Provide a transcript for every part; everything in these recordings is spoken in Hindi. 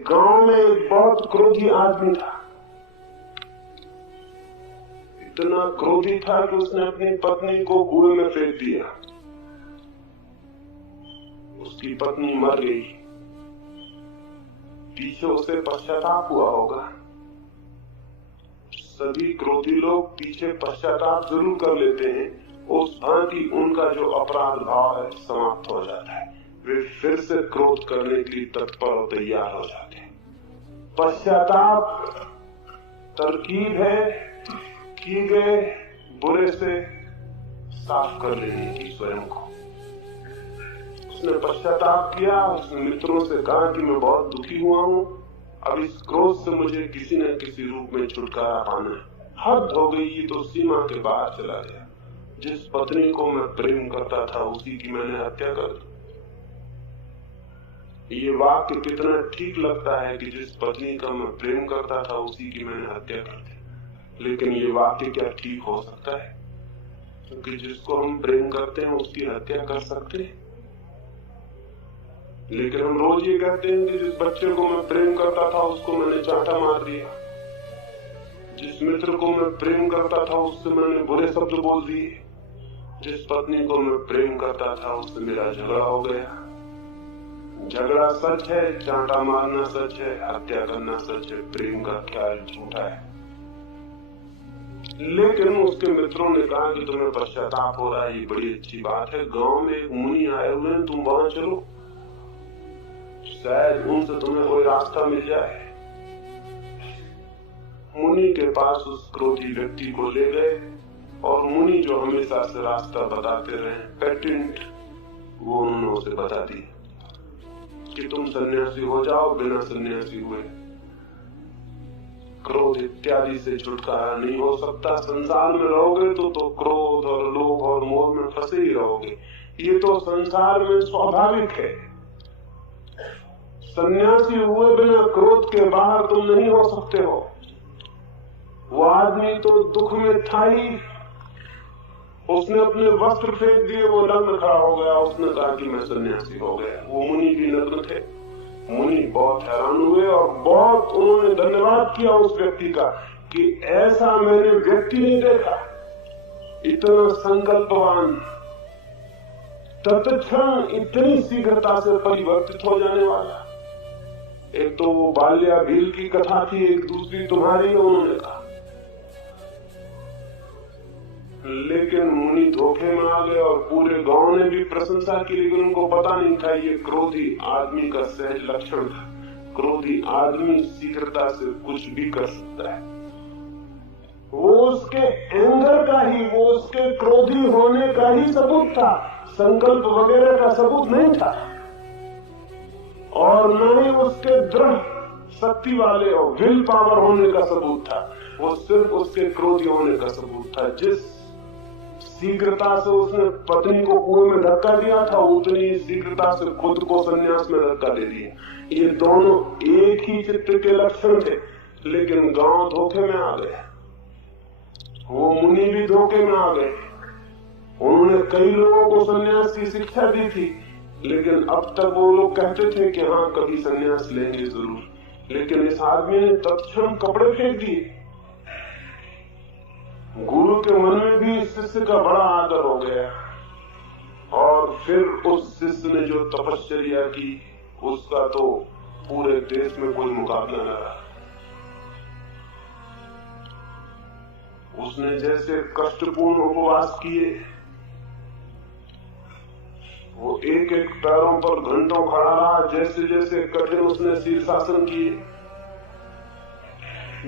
एक गांव में एक बहुत क्रोधी आदमी था। इतना क्रोधी था कि उसने अपनी पत्नी को कुएं में फेंक दिया। उसकी पत्नी मर गई। पीछे उसे पश्चाताप हुआ होगा। सभी क्रोधी लोग पीछे पश्चाताप जरूर कर लेते हैं, उस भांति उनका जो अपराध भाव है समाप्त हो जाता है। वे फिर से क्रोध करने के लिए तत्पर और तैयार हो जाते हैं। पश्चाताप तरकीब है किए गए बुरे से साफ कर लेने की स्वयं को। उसने पश्चाताप किया, उसने मित्रों से कहा कि मैं बहुत दुखी हुआ हूं, अब इस क्रोध से मुझे किसी न किसी रूप में छुटकारा पाना है। हद हो गई, ये तो सीमा के बाहर चला गया। जिस पत्नी को मैं प्रेम करता था उसी की मैंने हत्या कर दी। ये वाक्य कितना ठीक लगता है कि जिस पत्नी का मैं प्रेम करता था उसी की मैंने हत्या कर दी, लेकिन ये वाक्य क्या ठीक हो सकता है? क्योंकि जिसको हम प्रेम करते हैं उसकी हत्या कर सकते हैं। लेकिन हम रोज ये कहते हैं कि जिस बच्चे को मैं प्रेम करता था उसको मैंने चांटा मार दिया, जिस मित्र को मैं प्रेम करता था उससे मैंने बुरे शब्द बोल दिए, जिस पत्नी को मैं प्रेम करता था उससे मेरा झगड़ा हो गया। झगड़ा सच है, चांटा मारना सच है, हत्या करना सच है, प्रेम का ख्याल झूठा है। लेकिन उसके मित्रों ने कहा कि तुम्हें पश्चाताप हो रहा है, ये बड़ी अच्छी बात है। गांव में एक मुनि आए हुए हैं, तुम वहां चलो, शायद उनसे तुम्हें कोई रास्ता मिल जाए। मुनि के पास उस क्रोधी व्यक्ति को ले गए और मुनि जो हमेशा से रास्ता बताते रहे, पेटेंट, वो उन्होंने उसे बता दी कि तुम सन्यासी हो जाओ, बिना सन्यासी हुए क्रोध इत्यादि से छुटकारा नहीं हो सकता। संसार में रहोगे तो क्रोध और लोभ और मोह में फंसे ही रहोगे। ये तो संसार में स्वाभाविक है। सन्यासी हुए बिना क्रोध के बाहर तुम नहीं हो सकते हो। वो आदमी तो दुख में था ही, उसने अपने वस्त्र फेंक दिए, वो नग्न खड़ा हो गया। उसने कहा कि मैं सन्यासी हो गया। वो मुनि भी नग्न थे। मुनि बहुत हैरान हुए और बहुत उन्होंने धन्यवाद किया उस व्यक्ति का कि ऐसा मैंने व्यक्ति नहीं देखा, इतना संकल्पवान, तत्क्षण इतनी शीघ्रता से परिवर्तित हो जाने वाला। एक तो वो बाल्या भील की कथा थी, एक दूसरी तुम्हारी, उन्होंने कहा। लेकिन मुनि धोखे में आ गए और पूरे गांव ने भी प्रशंसा की, लेकिन उनको पता नहीं था ये क्रोधी आदमी का सहज लक्षण था। क्रोधी आदमी शीघ्रता से कुछ भी कर सकता है। वो उसके एंगर का ही, वो उसके क्रोधी होने का ही सबूत था, संकल्प वगैरह का सबूत नहीं था। और न ही उसके दृढ़ शक्ति वाले और विल पावर होने का सबूत था, वो सिर्फ उसके क्रोधी होने का सबूत था। जिस शीघ्रता से उसने पत्नी को कुएं में धक्का दिया था, उतनी शीघ्रता से खुद को संन्यास में धक्का दे दिया। ये दोनों एक ही चित्त के लक्षण थे, लेकिन गांव धोखे में आ गए, वो मुनि भी धोखे में आ गए। उन्होंने कई लोगों को संन्यास की शिक्षा दी थी, लेकिन अब तक वो लोग कहते थे कि हाँ कभी संन्यास लेंगे जरूर, लेकिन इस आदमी ने तत्क्षण कपड़े फेंक दिए। गुरु के मन में भी शिष्य का बड़ा आदर हो गया और फिर उस शिष्य ने जो तपश्चर्या की उसका तो पूरे देश में कोई मुकाबला न रहा। उसने जैसे कष्टपूर्ण उपवास किए, वो एक एक पैरों पर घंटों खड़ा रहा, जैसे जैसे कठिन उसने शीर्षासन किए,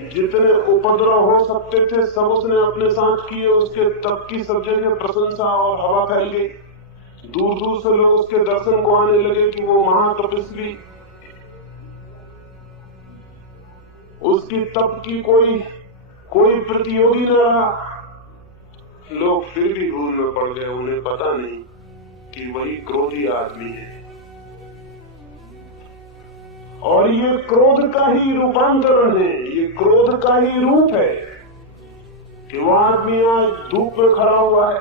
जितने उपद्रव हो सकते थे सब उसने अपने साथ किए। उसके तप की सब जगह प्रशंसा और हवा फैल गई। दूर दूर से लोग उसके दर्शन को आने लगे कि वो महातपस्वी। उसकी तप की कोई प्रतियोगी न रहा। लोग फिर भी भूल में पड़ गए, उन्हें पता नहीं कि वही क्रोधी आदमी है। और ये क्रोध का ही रूपांतरण है, ये क्रोध का ही रूप है कि वो आदमी आज धूप में खड़ा हुआ है,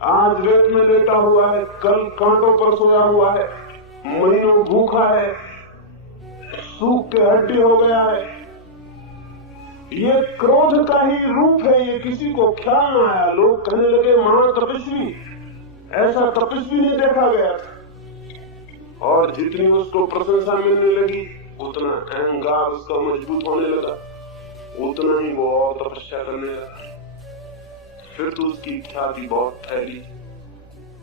आज रेत में लेटा हुआ है, कल कांटों पर सोया हुआ है, महीनों भूखा है, सूख हड्डी हो गया है। ये क्रोध का ही रूप है। ये किसी को ख्याल न आया। लोग कहने लगे महातपस्वी, ऐसा तपस्वी नहीं देखा गया था। और जितनी उसको प्रशंसा मिलने लगी उतना अहंकार उसका मजबूत होने लगा, उतना ही वो और तपस्या करने लगा। फिर तो उसकी ख्याति बहुत फैली,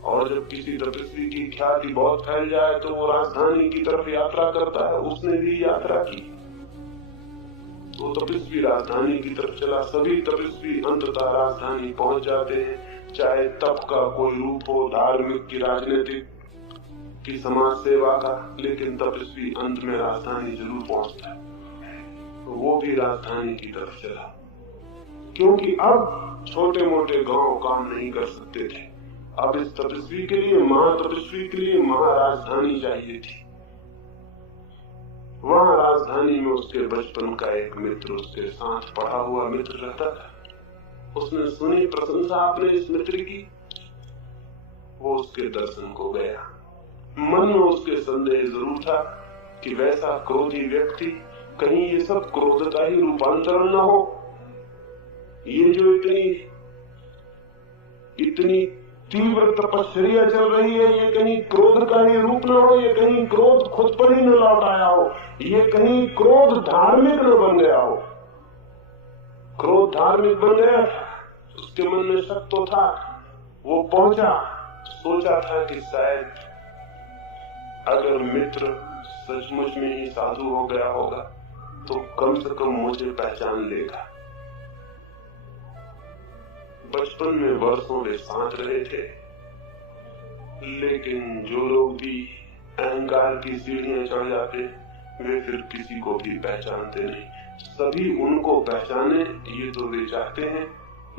और जब किसी तपस्वी की ख्याति बहुत फैल जाए तो वो राजधानी की तरफ यात्रा करता है। उसने भी यात्रा की, तो तपस्वी राजधानी की तरफ चला। सभी तपस्वी अंततः राजधानी पहुंच जाते हैं, चाहे तप का कोई रूप हो, धार्मिक की, राजनीतिक की, समाज सेवा का, लेकिन तपस्वी अंत में राजधानी जरूर पहुंचता है। तो वो भी राजधानी की तरफ चला, क्योंकि अब छोटे मोटे गांव काम नहीं कर सकते थे। अब इस तपस्वी के लिए, महातपस्वी के लिए महाराजधानी चाहिए थी। वहां राजधानी में उसके बचपन का एक मित्र, उसके साथ पढ़ा हुआ मित्र रहता था। उसने सुनी प्रशंसा अपने इस मित्र की, वो उसके दर्शन को गया। मन में उसके संदेह जरूर था कि वैसा क्रोधी व्यक्ति कहीं ये सब क्रोध का ही रूपांतरण न हो। ये जो इतनी तीव्र तपस्या चल रही है, ये कहीं क्रोध का ही रूप न हो, ये कहीं क्रोध खुद पर ही न लौट आया हो, ये कहीं क्रोध धार्मिक न बन गया हो। क्रोध धार्मिक बन गया, उसके मन में शक तो था। वो पहुंचा, सोचा था कि शायद अगर मित्र सचमुच में ही साधु हो गया होगा तो कम से कम मुझे पहचान लेगा। बचपन में वर्षों वे साथ रहे थे, लेकिन जो लोग भी अहंकार की सीढ़ियां चढ़ जाते वे फिर किसी को भी पहचानते नहीं। सभी उनको पहचाने ये तो वे चाहते हैं,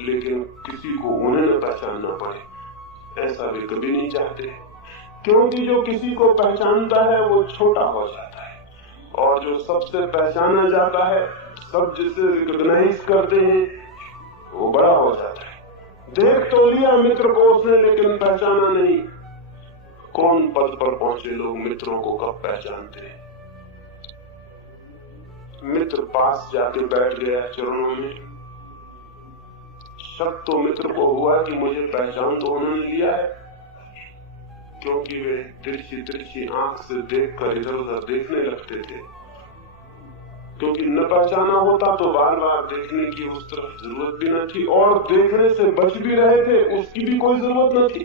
लेकिन किसी को उन्हें न पहचानना पड़े ऐसा वे कभी नहीं चाहते। क्योंकि जो किसी को पहचानता है वो छोटा हो जाता है, और जो सबसे पहचाना जाता है, सब जिसे रिकॉग्नाइज करते हैं, वो बड़ा हो जाता है। देख तो लिया मित्र को उसने, लेकिन पहचाना नहीं। कौन पद पर पहुंचे लोग मित्रों को कब पहचानते हैं। मित्र पास जाके बैठ गया चरणों में। शक तो मित्र को हुआ कि मुझे पहचान तो उन्होंने लिया है, क्योंकि वे तिरछी तिरछी आंख से देखकर इधर उधर देखने लगते थे। क्योंकि न पहचाना होता तो बार बार देखने की उस तरफ जरूरत भी न थी, और देखने से बच भी रहे थे उसकी भी कोई जरूरत न थी।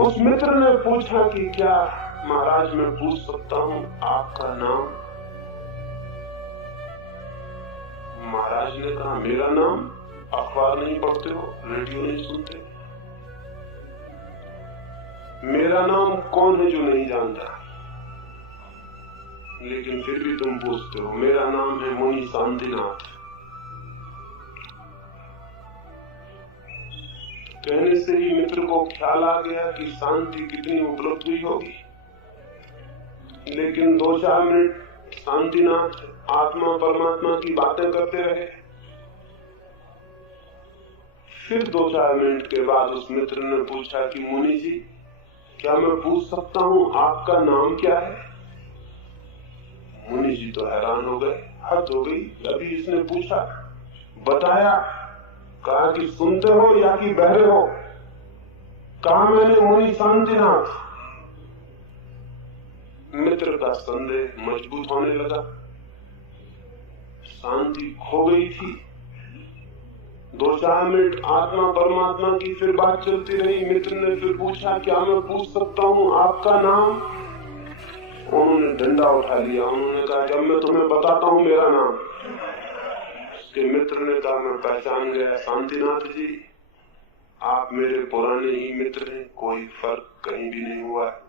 उस मित्र ने पूछा कि क्या महाराज मैं पूछ सकता हूँ आपका नाम। महाराज ने कहा मेरा नाम, अखबार नहीं पढ़ते हो, रेडियो नहीं सुनते। मेरा नाम कौन है जो नहीं जानता, लेकिन फिर भी तुम पूछते हो। मेरा नाम है मुनि शांतिनाथ। कहने से ही मित्र को ख्याल आ गया कि शांति कितनी उपलब्ध हुई होगी। लेकिन 2-4 मिनट शांतिनाथ आत्मा परमात्मा की बातें करते रहे। फिर 2-4 मिनट के बाद उस मित्र ने पूछा कि मुनि जी क्या मैं पूछ सकता हूँ आपका नाम क्या है। मुनि जी तो हैरान हो गए, हद हो गई, अभी इसने पूछा, बताया, कहा कि सुनते हो या कि बहरे हो। कहा मैंने मुनि शांतिनाथ। मित्र का संदेह मजबूत होने लगा। शांति खो गई थी। 2-4 मिनट आत्मा परमात्मा की फिर बात चलती रही। मित्र ने फिर पूछा क्या मैं पूछ सकता हूँ आपका नाम। उन्होंने डंडा उठा लिया। उन्होंने कहा जब मैं तुम्हें बताता हूँ मेरा नाम। उसके मित्र ने कहा मैं पहचान गया, शांतिनाथ जी आप मेरे पुराने ही मित्र हैं, कोई फर्क कहीं भी नहीं हुआ है।